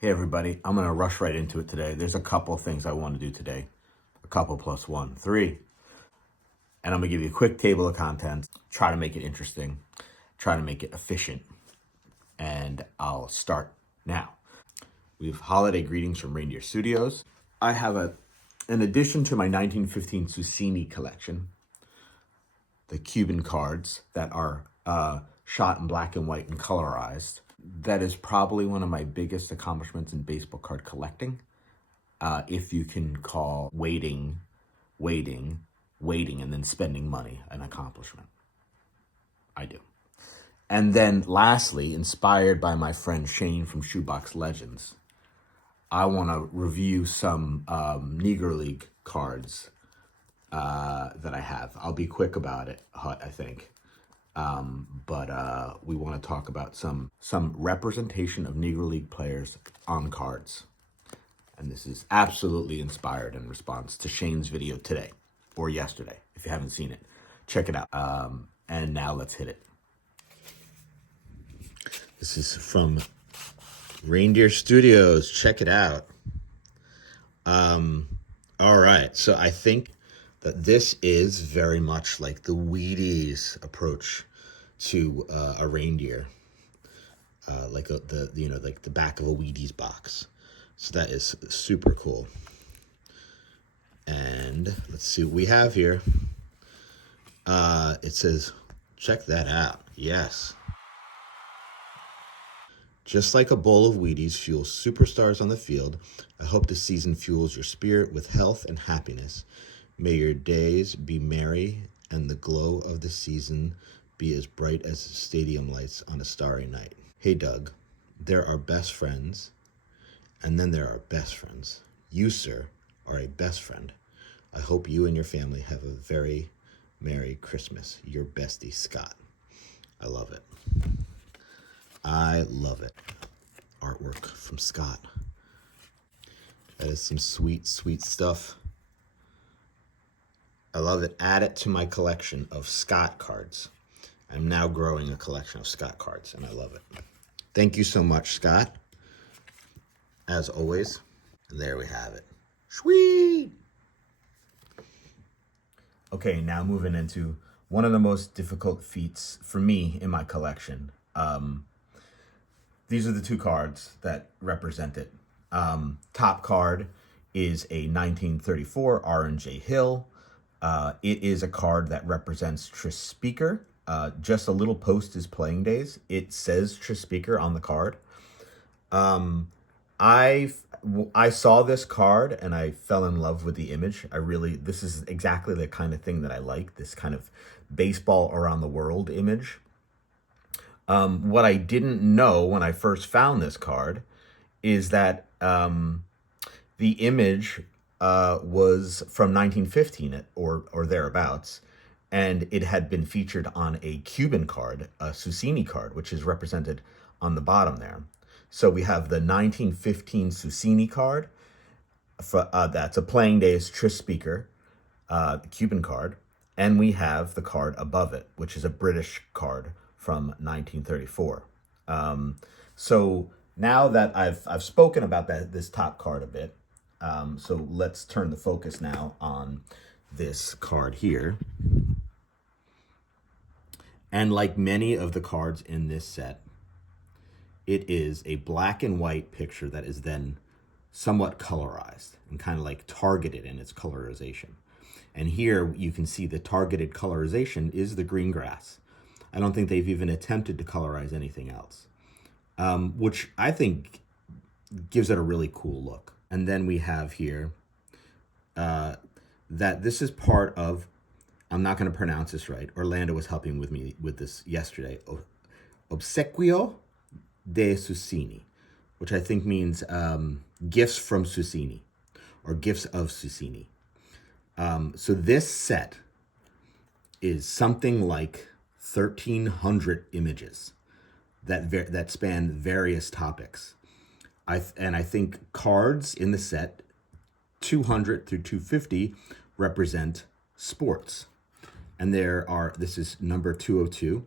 Hey everybody, I'm gonna rush right into it today. There's a couple things I want to do today. A couple plus one, three. And I'm gonna give you a quick table of contents, try to make it interesting, try to make it efficient. And I'll start now. We have holiday greetings from Reindeer Studios. I have in addition to my 1915 Susini collection, the Cuban cards that are shot in black and white and colorized. That is probably one of my biggest accomplishments in baseball card collecting. If you can call waiting, and then spending money an accomplishment. I do. And then lastly, inspired by my friend Shane from Shoebox Legends, I want to review some Negro League cards that I have. I'll be quick about it, I think. But we want to talk about some representation of Negro League players on cards. And this is absolutely inspired in response to Shane's video today or yesterday. If you haven't seen it, check it out. And now let's hit it. This is from Reindeer Studios. Check it out. All right. So I think that this is very much like the Wheaties approach to a reindeer, like the back of a Wheaties box. So that is super cool. And let's see what we have here. It says, check that out. Yes. Just like a bowl of Wheaties fuels superstars on the field, I hope this season fuels your spirit with health and happiness. May your days be merry and the glow of the season be as bright as stadium lights on a starry night. Hey, Doug, there are best friends, and then there are best friends. You, sir, are a best friend. I hope you and your family have a very Merry Christmas. Your bestie, Scott. I love it. I love it. Artwork from Scott. That is some sweet, sweet stuff. I love it. Add it to my collection of Scott cards. I'm now growing a collection of Scott cards, and I love it. Thank you so much, Scott. As always. And there we have it. Sweet! Okay, now moving into one of the most difficult feats for me in my collection. These are the two cards that represent it. Top card is a 1934 R&J Hill. It is a card that represents Tris Speaker. Just a little post his playing days. It says Tris Speaker on the card. I saw this card and I fell in love with the image. This is exactly the kind of thing that I like, this kind of baseball around the world image. What I didn't know when I first found this card is that the image was from 1915 or thereabouts, and it had been featured on a Cuban card, a Susini card, which is represented on the bottom there. So we have the 1915 Susini card. That's a playing days Tris Speaker, the Cuban card. And we have the card above it, which is a British card from 1934. So now that I've spoken about this top card a bit, so let's turn the focus now on this card here. And like many of the cards in this set, it is a black and white picture that is then somewhat colorized and kind of like targeted in its colorization. And here you can see the targeted colorization is the green grass. I don't think they've even attempted to colorize anything else, which I think gives it a really cool look. And then we have here that this is part of, I'm not going to pronounce this right. Orlando was helping with me with this yesterday. Obsequio de Susini, which I think means gifts from Susini or gifts of Susini. So this set is something like 1,300 images that span various topics. I think cards in the set 200 through 250 represent sports. And this is number 202.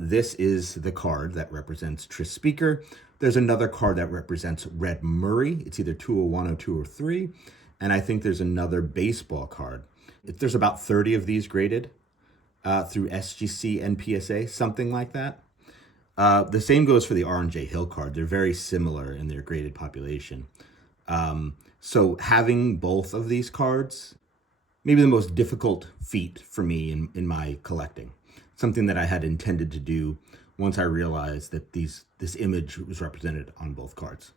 This is the card that represents Tris Speaker. There's another card that represents Red Murray. It's either 201 or 203. And I think there's another baseball card. There's about 30 of these graded through SGC and PSA, something like that. The same goes for the R&J Hill card. They're very similar in their graded population. So having both of these cards, maybe the most difficult feat for me in my collecting. Something that I had intended to do once I realized that this image was represented on both cards.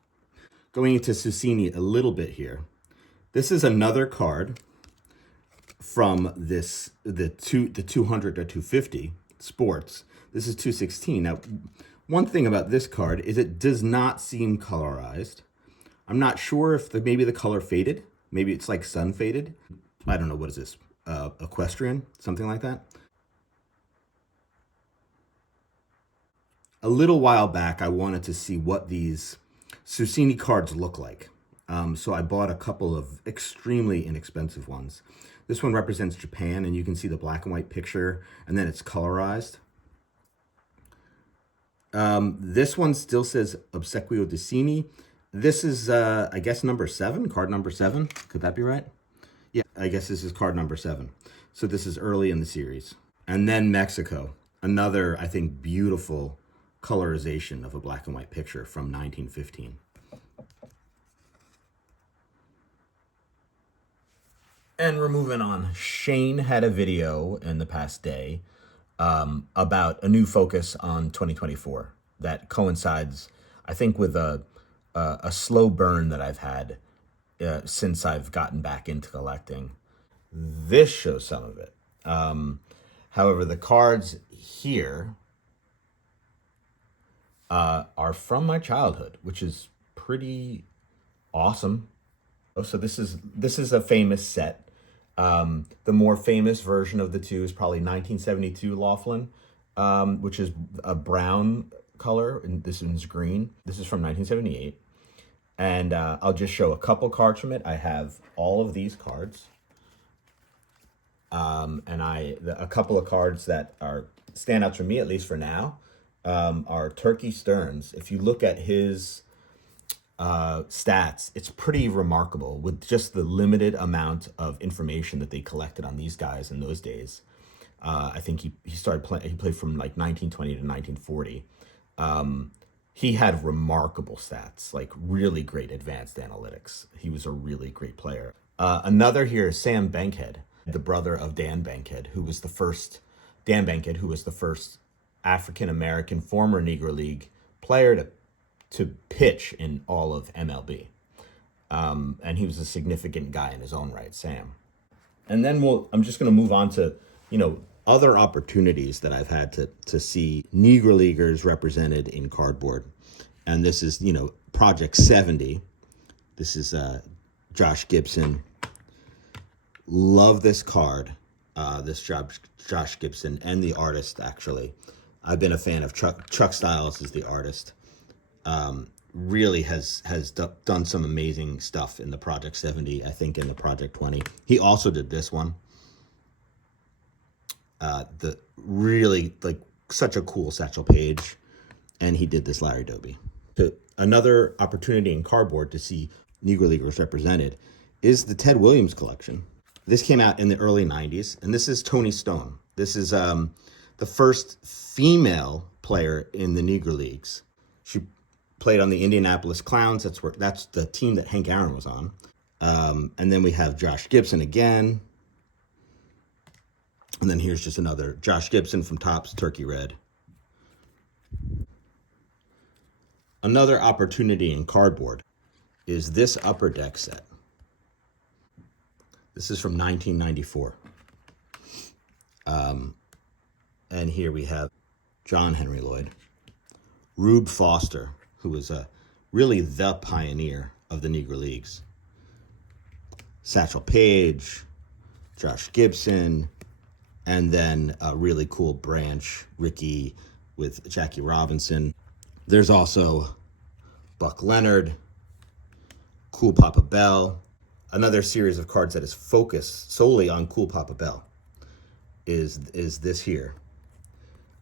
Going into Susini a little bit here. This is another card from the 200 to 250 sports. This is 216. Now, one thing about this card is it does not seem colorized. I'm not sure if maybe the color faded. Maybe it's like sun faded. I don't know, what is this? Equestrian, something like that. A little while back, I wanted to see what these Susini cards look like. So I bought a couple of extremely inexpensive ones. This one represents Japan, and you can see the black and white picture, and then it's colorized. This one still says Obsequio Decini. This is, I guess, number 7, card number 7. Could that be right? Yeah, I guess this is card number 7. So this is early in the series. And then Mexico, another, I think, beautiful colorization of a black and white picture from 1915. And we're moving on. Shane had a video in the past day about a new focus on 2024 that coincides, I think, with a slow burn that I've had since I've gotten back into collecting. This shows some of it. However, the cards here are from my childhood, which is pretty awesome. Oh, so this is a famous set. The more famous version of the two is probably 1972 Laughlin, which is a brown color, and this one's green. This is from 1978. And I'll just show a couple cards from it. I have all of these cards. And a couple of cards that are standouts for me, at least for now, are Turkey Stearns. If you look at his stats, it's pretty remarkable with just the limited amount of information that they collected on these guys in those days. I think he played from like 1920 to 1940. He had remarkable stats, like really great advanced analytics. He was a really great player. Another here is Sam Bankhead, the brother of Dan Bankhead, who was the first African-American former Negro League player to pitch in all of MLB. And he was a significant guy in his own right, Sam. And then I'm just going to move on to, other opportunities that I've had to see Negro Leaguers represented in cardboard. And this is, Project 70. This is Josh Gibson. Love this card, this Josh Gibson, and the artist, actually. I've been a fan of Chuck Stiles is the artist. Really has done some amazing stuff in the Project 70, I think in the Project 20. He also did this one. The really, such a cool Satchel Paige, and he did this Larry Doby. Another opportunity in cardboard to see Negro Leaguers represented is the Ted Williams collection. This came out in the early 90s, and this is Toni Stone. This is the first female player in the Negro Leagues. She played on the Indianapolis Clowns. That's the team that Hank Aaron was on. And then we have Josh Gibson again. And then here's just another Josh Gibson from Topps Turkey Red. Another opportunity in cardboard is this Upper Deck set. This is from 1994. And here we have John Henry Lloyd, Rube Foster, who was really the pioneer of the Negro Leagues, Satchel Paige, Josh Gibson, and then a really cool branch, Ricky with Jackie Robinson. There's also Buck Leonard, Cool Papa Bell. Another series of cards that is focused solely on Cool Papa Bell is this here.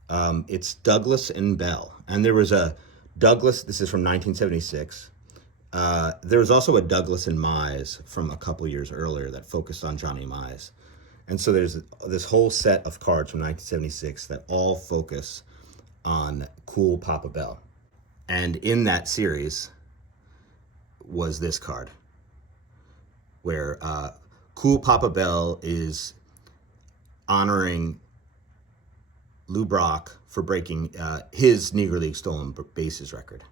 It's Douglas and Bell. And there was a Douglas, this is from 1976. There was also a Douglas and Mize from a couple years earlier that focused on Johnny Mize. And so there's this whole set of cards from 1976 that all focus on Cool Papa Bell. And in that series was this card, where Cool Papa Bell is honoring Lou Brock for breaking his Negro League stolen bases record.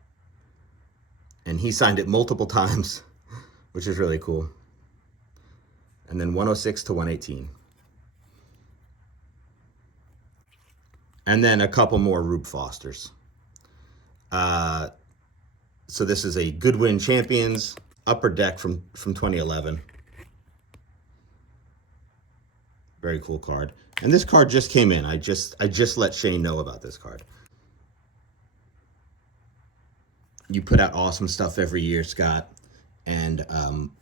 And he signed it multiple times, which is really cool. And then 106 to 118. And then a couple more Rube Fosters. So this is a Goodwin Champions Upper Deck from 2011. Very cool card. And this card just came in. I just let Shane know about this card. You put out awesome stuff every year, Scott. And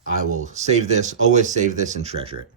I will save this, always save this and treasure it.